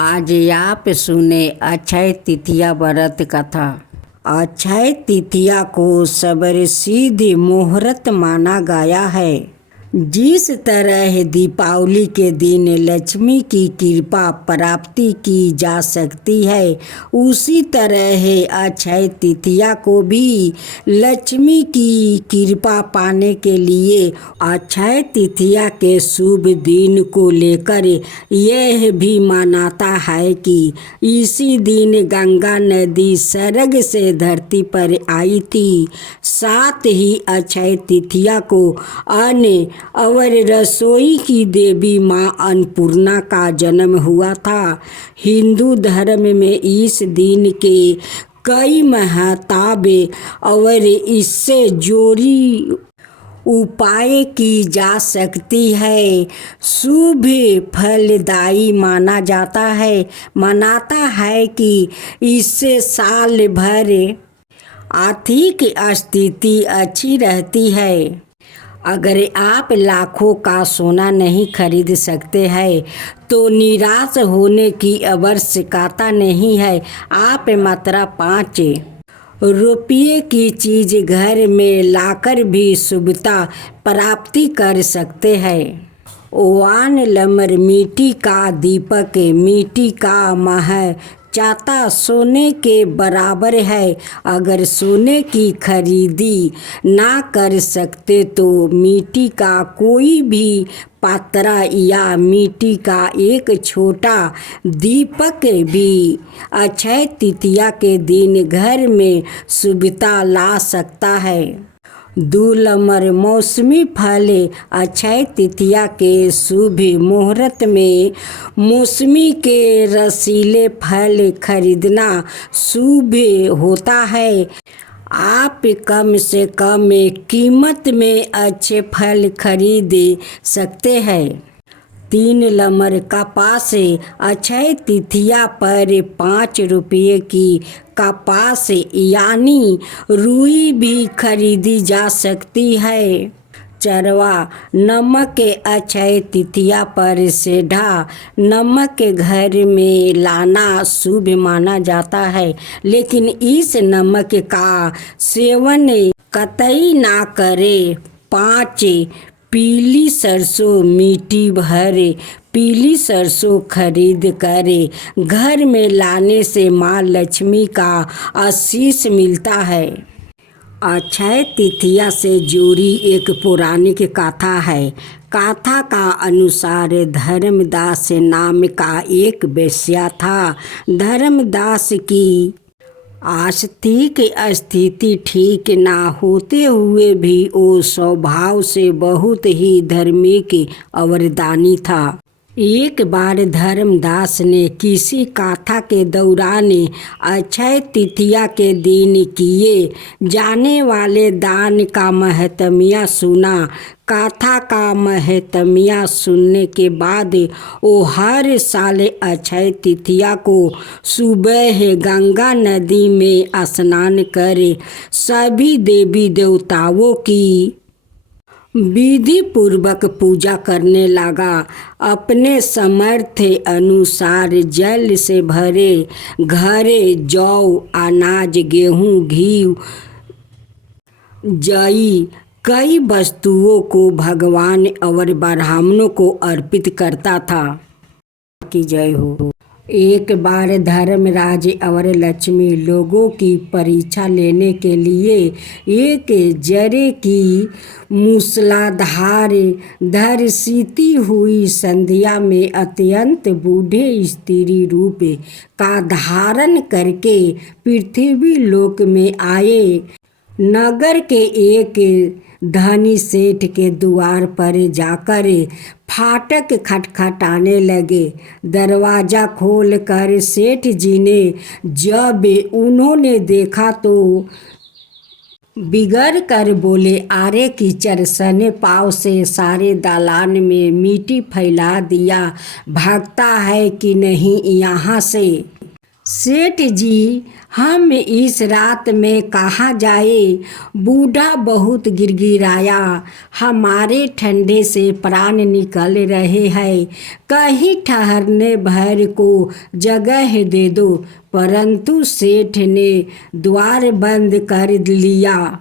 आज आप सुने अक्षय तृतीया व्रत कथा। अक्षय तृतीया को सबसे मुहूर्त माना गया है। जिस तरह दीपावली के दिन लक्ष्मी की कृपा प्राप्ति की जा सकती है, उसी तरह अक्षय तृतीया को भी लक्ष्मी की कृपा पाने के लिए अक्षय तृतीया के शुभ दिन को लेकर यह भी मान्यता है कि इसी दिन गंगा नदी स्वर्ग से धरती पर आई थी। साथ ही अक्षय तृतीया को अन्य और रसोई की देवी माँ अन्नपूर्णा का जन्म हुआ था। हिंदू धर्म में इस दिन के कई महत्व और इससे जोड़ी उपाय की जा सकती है। शुभ फलदायी माना जाता है। मानता है कि इससे साल भर आर्थिक स्थिति अच्छी रहती है। अगर आप लाखों का सोना नहीं खरीद सकते हैं तो निराश होने की आवश्यकता नहीं है। आप मात्र 5 रुपये की चीज़ घर में लाकर भी शुभता प्राप्ति कर सकते हैं। ओवान लमर मिट्टी का दीपक मिट्टी का मह चाहता सोने के बराबर है। अगर सोने की खरीदी ना कर सकते तो मिट्टी का कोई भी पात्र या मिट्टी का एक छोटा दीपक भी अक्षय तृतीया के दिन घर में शुभता ला सकता है। दूलमर मौसमी फल अक्षय तृतीया के शुभ मुहूर्त में मौसमी के रसीले फल खरीदना शुभ होता है। आप कम से कम कीमत में अच्छे फल खरीद सकते हैं। 3 नंबर कपास अक्षय तृतीया पर 5 रुपये की कपास यानी रुई भी खरीदी जा सकती है। चरवा नमक अक्षय तृतीया पर सेंधा नमक घर में लाना शुभ माना जाता है, लेकिन इस नमक का सेवन कतई ना करें। 5 पीली सरसों मिट्टी भर पीली सरसों खरीद कर घर में लाने से माँ लक्ष्मी का आशीष मिलता है। अक्षय तृतीया से जुड़ी एक पौराणिक कथा है। कथा का अनुसार धर्मदास नाम का एक वेश्या था। धर्मदास की आर्थिक स्थिति ठीक ना होते हुए भी वो स्वभाव से बहुत ही धार्मिक और दानी था। एक बार धर्मदास ने किसी कथा के दौरान अक्षय तृतीया के दिन किए जाने वाले दान का महत्म्य सुना। कथा का महत्म्य सुनने के बाद वो हर साल अक्षय तृतीया को सुबह गंगा नदी में स्नान कर सभी देवी देवताओं की विधि पूर्वक पूजा करने लगा। अपने सामर्थ्य अनुसार जल से भरे घड़े जौ अनाज गेहूँ घी जई कई वस्तुओं को भगवान और ब्राह्मणों को अर्पित करता था। की जय हो। एक बार धर्मराज और लक्ष्मी लोगों की परीक्षा लेने के लिए एक जरे की मूसलाधार धरसीती हुई संध्या में अत्यंत बूढ़े स्त्री रूप का धारण करके पृथ्वी लोक में आए। नगर के एक धनी सेठ के द्वार पर जाकर फाटक खटखटाने लगे। दरवाज़ा खोलकर सेठ जी ने जब उन्होंने देखा तो बिगड़ कर बोले, अरे कीचड़ सने पाँव से सारे दालान में मिट्टी फैला दिया, भागता है कि नहीं यहाँ से। सेठ जी, हम इस रात में कहाँ जाए? बूढ़ा बहुत गिड़गिड़ाया। हमारे ठंडे से प्राण निकल रहे हैं, कहीं ठहरने भर को जगह दे दो। परंतु सेठ ने द्वार बंद कर लिया।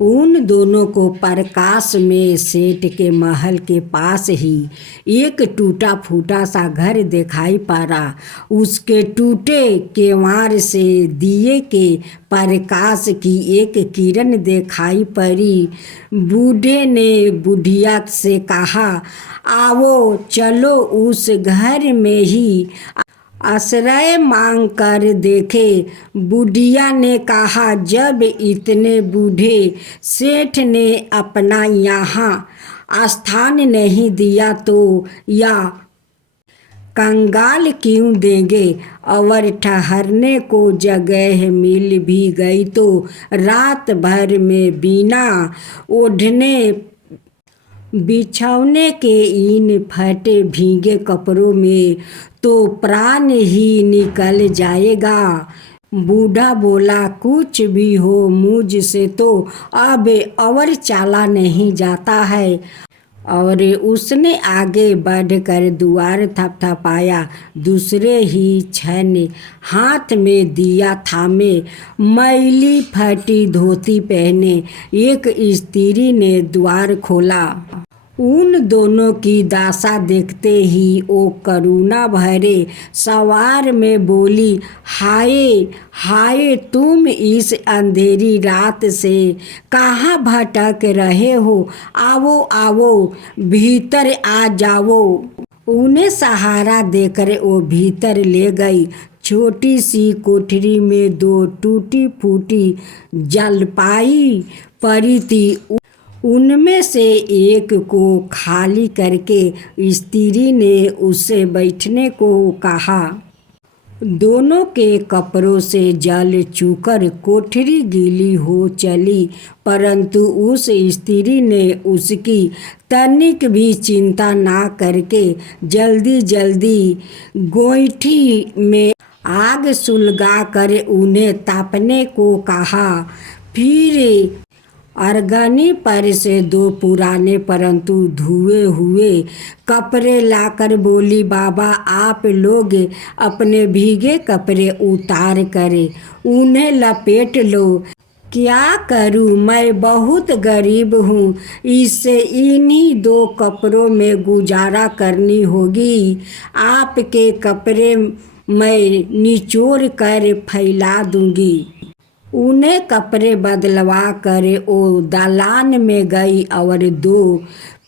उन दोनों को प्रकाश में सेठ के महल के पास ही एक टूटा फूटा सा घर दिखाई पड़ा। उसके टूटे केवाड़ से दिए के प्रकाश की एक किरण दिखाई पड़ी। बूढ़े ने बुढ़िया से कहा, आओ चलो उस घर में ही आश्रय मांग कर देखे। बुढ़िया ने कहा, जब इतने बूढ़े सेठ ने अपना यहाँ स्थान नहीं दिया तो या कंगाल क्यों देंगे? और ठहरने को जगह मिल भी गई तो रात भर में बिना ओढ़ने बिछौने के इन फटे भीगे कपड़ों में तो प्राण ही निकल जाएगा। बूढ़ा बोला, कुछ भी हो मुझसे तो अब और चाला नहीं जाता है। और उसने आगे बढ़कर द्वार थपथपाया। दूसरे ही क्षण हाथ में दिया थामे, मैली फटी धोती पहने एक स्त्री ने द्वार खोला। उन दोनों की दशा देखते ही वो करुणा भरे सवार में बोली, हाय हाय, तुम इस अंधेरी रात से कहाँ भटक रहे हो? आओ आओ, भीतर आ जाओ। उन्हें सहारा देकर वो भीतर ले गई। छोटी सी कोठरी में दो टूटी फूटी जलपाई पड़ी थी। उनमें से एक को खाली करके स्त्री ने उससे बैठने को कहा। दोनों के कपड़ों से जल चूकर कोठरी गीली हो चली, परंतु उस स्त्री ने उसकी तनिक भी चिंता ना करके जल्दी जल्दी गोईठी में आग सुलगा कर उन्हें तापने को कहा। फिर अरगनी पर से दो पुराने परंतु धुए हुए कपड़े लाकर बोली, बाबा आप लोग अपने भीगे कपड़े उतार कर उन्हें लपेट लो। क्या करूं, मैं बहुत गरीब हूँ, इससे इन्हीं दो कपड़ों में गुजारा करनी होगी। आपके कपड़े मैं निचोड़ कर फैला दूंगी। उन्हें कपड़े बदलवा कर वो दालान में गई और दो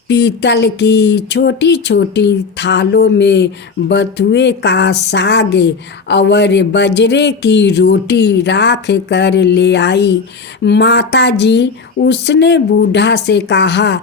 पीतल की छोटी छोटी थालों में बथुए का साग और बजरे की रोटी राख कर ले आई। माताजी, उसने बूढ़ा से कहा,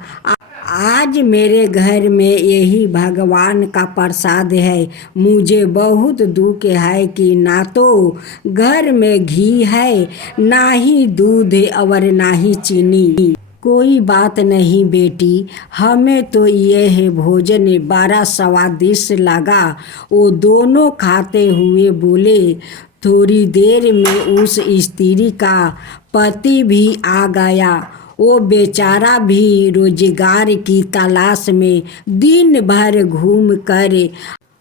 आज मेरे घर में यही भगवान का प्रसाद है। मुझे बहुत दुख है कि ना तो घर में घी है, ना ही दूध और ना ही चीनी। कोई बात नहीं बेटी, हमें तो यह भोजन बड़ा स्वादिष्ट लगा। वो दोनों खाते हुए बोले। थोड़ी देर में उस स्त्री का पति भी आ गया। वो बेचारा भी रोजगार की तलाश में दिन भर घूम कर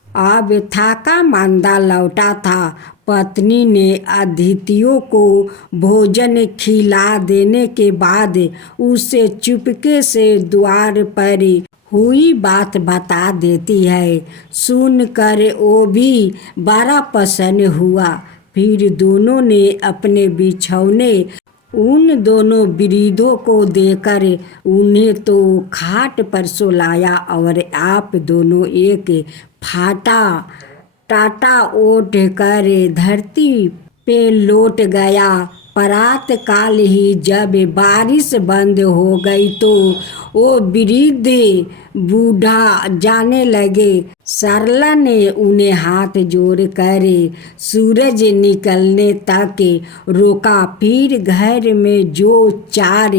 अब थाका मांदा लौटा था। पत्नी ने अतिथियों को भोजन खिला देने के बाद उसे चुपके से द्वार पर हुई बात बता देती है। सुनकर वो भी बड़ा प्रसन्न हुआ। फिर दोनों ने अपने बिछौने उन दोनों वृद्धों को देकर उन्हें तो खाट पर सुलाया और आप दोनों एक फाटा टाटा ओढ़ कर धरती पे लौट गया। प्रात काल ही जब बारिश बंद हो गई तो वो वृद्ध बूढ़ा जाने लगे। सरला ने उन्हें हाथ जोड़ कर सूरज निकलने तक रोका। फिर घर में जो 4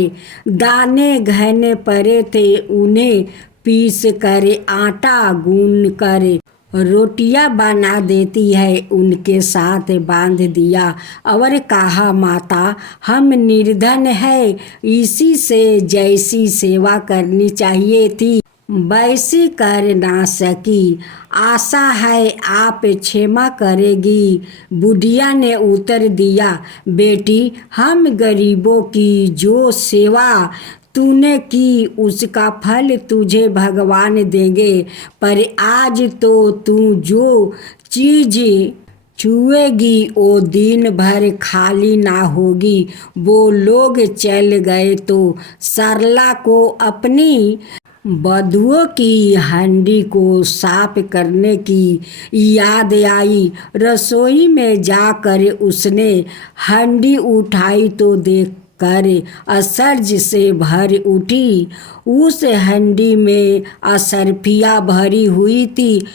दाने गहने पड़े थे उन्हें पीस कर आटा गूंद कर रोटियां बना देती है, उनके साथ बांध दिया और कहा, माता हम निर्धन है, इसी से जैसी सेवा करनी चाहिए थी वैसी कर ना सकी, आशा है आप क्षमा करेगी। बुढ़िया ने उत्तर दिया, बेटी हम गरीबों की जो सेवा तूने की उसका फल तुझे भगवान देंगे, पर आज तो तू जो चीज छुएगी वो दिन भर खाली ना होगी। वो लोग चल गए तो सरला को अपनी बधुओं की हांडी को साफ करने की याद आई। रसोई में जाकर उसने हांडी उठाई तो देखकर असरज से भर उठी। उस हांडी में असरफियाँ भरी हुई थी।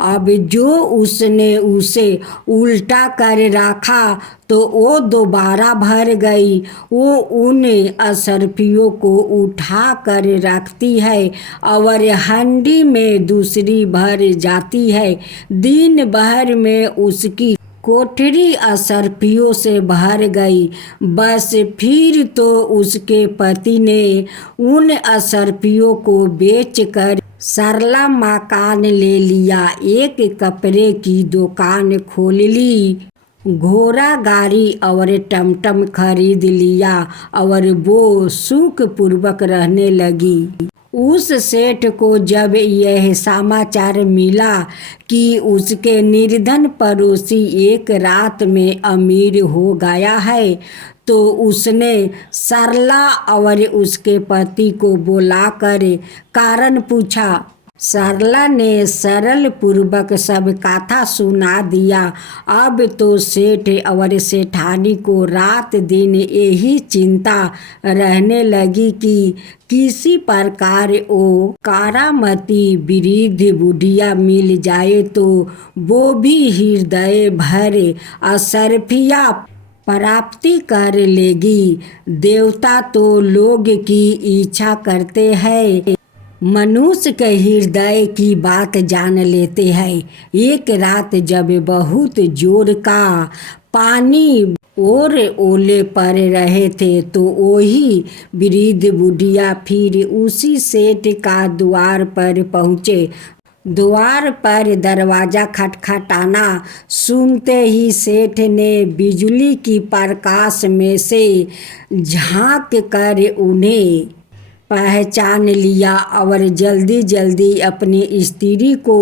अब जो उसने उसे उल्टा कर रखा तो वो दोबारा भर गई। वो उन असरफियों को उठा कर रखती है और हांडी में दूसरी भर जाती है। दिन भर में उसकी कोठरी असरफियों से भर गई। बस फिर तो उसके पति ने उन असरफियों को बेचकर सरला मकान ले लिया, एक कपड़े की दुकान खोल ली, घोड़ा गाड़ी और टमटम खरीद लिया और वो सुख पूर्वक रहने लगी। उस सेठ को जब यह समाचार मिला कि उसके निर्धन पड़ोसी एक रात में अमीर हो गया है तो उसने सरला और उसके पति को बुलाकर कारण पूछा। सरला ने सरल पूर्वक सब कथा सुना दिया। अब तो सेठ और सेठानी को रात दिन यही चिंता रहने लगी कि किसी प्रकार वो कारामती वृद्ध बुढ़िया मिल जाए तो वो भी हृदय भर असरफिया प्राप्ति कर लेगी। देवता तो लोग की इच्छा करते हैं, मनुष्य के हृदय की बात जान लेते हैं। एक रात जब बहुत जोर का पानी और ओले पड़ रहे थे तो वही वृद्ध बुढ़िया फिर उसी सेठ का द्वार पर पहुँचे। द्वार पर दरवाजा खटखटाना सुनते ही सेठ ने बिजली की प्रकाश में से झांक कर उन्हें पहचान लिया और जल्दी जल्दी अपनी स्त्री को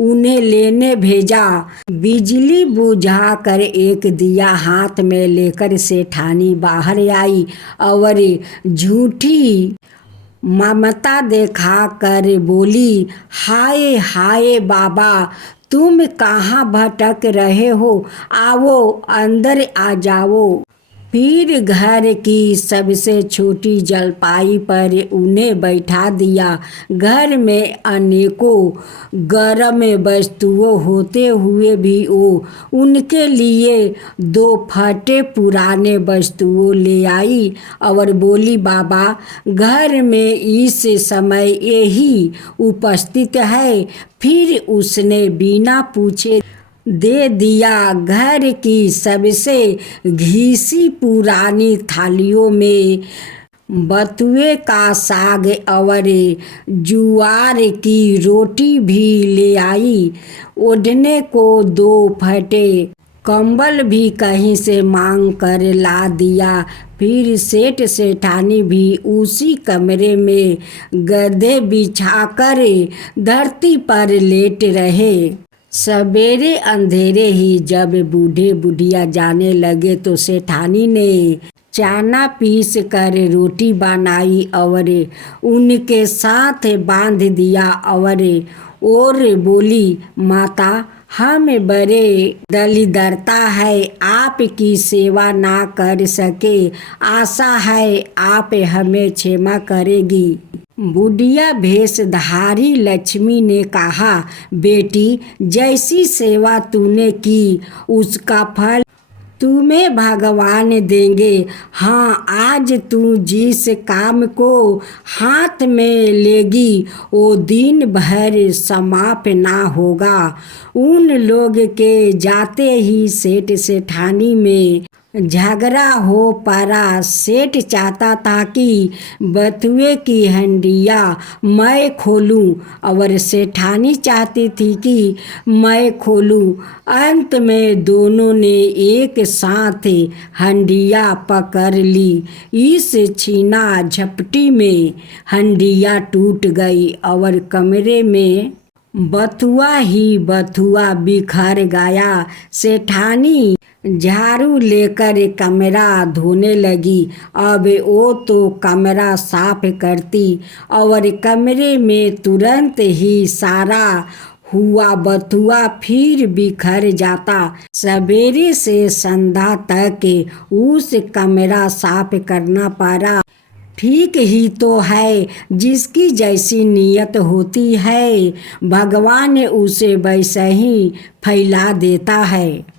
उन्हें लेने भेजा। बिजली बुझाकर एक दिया हाथ में लेकर सेठानी बाहर आई और झूठी ममता दिखा कर बोली, हाय हाय बाबा, तुम कहाँ भटक रहे हो, आओ अंदर आ जाओ। फिर घर की सबसे छोटी जलपाई पर उन्हें बैठा दिया। घर में अनेकों गर्म वस्तुएं होते हुए भी वो उनके लिए 2 फटे पुराने वस्तुएं ले आई और बोली, बाबा घर में इस समय यही उपस्थित है। फिर उसने बिना पूछे दे दिया। घर की सबसे घिसी पुरानी थालियों में बथुए का साग और जुआर की रोटी भी ले आई। ओढ़ने को 2 फटे कंबल भी कहीं से मांग कर ला दिया। फिर सेठ सेठानी भी उसी कमरे में गद्दे बिछाकर धरती पर लेट रहे। सवेरे अंधेरे ही जब बूढ़े बुढ़िया जाने लगे तो सेठानी ने चाना पीस कर रोटी बनाई और उनके साथ बांध दिया और बोली, माता हम बड़े दलिद्रता है, आपकी सेवा ना कर सके, आशा है आप हमें क्षमा करेगी। बुढ़िया भेषधारी लक्ष्मी ने कहा, बेटी जैसी सेवा तूने की उसका फल तुम्हें भगवान देंगे। हाँ, आज तू जिस काम को हाथ में लेगी वो दिन भर समाप्त ना होगा। उन लोग के जाते ही सेठ सेठानी में झगड़ा हो पड़ा। सेठ चाहता था कि बथुए की हंडिया मैं खोलूं और सेठानी चाहती थी कि मैं खोलूं। अंत में दोनों ने एक साथ हंडिया पकड़ ली। इस छीना झपटी में हंडिया टूट गई और कमरे में बथुआ ही बथुआ बिखर गया। सेठानी झाड़ू लेकर कमरा धोने लगी। अब वो तो कमरा साफ करती और कमरे में तुरंत ही सारा हुआ बथुआ फिर बिखर जाता। सवेरे से संध्या तक उस कमरा साफ करना पड़ा। ठीक ही तो है, जिसकी जैसी नीयत होती है भगवान उसे वैसे ही फैला देता है।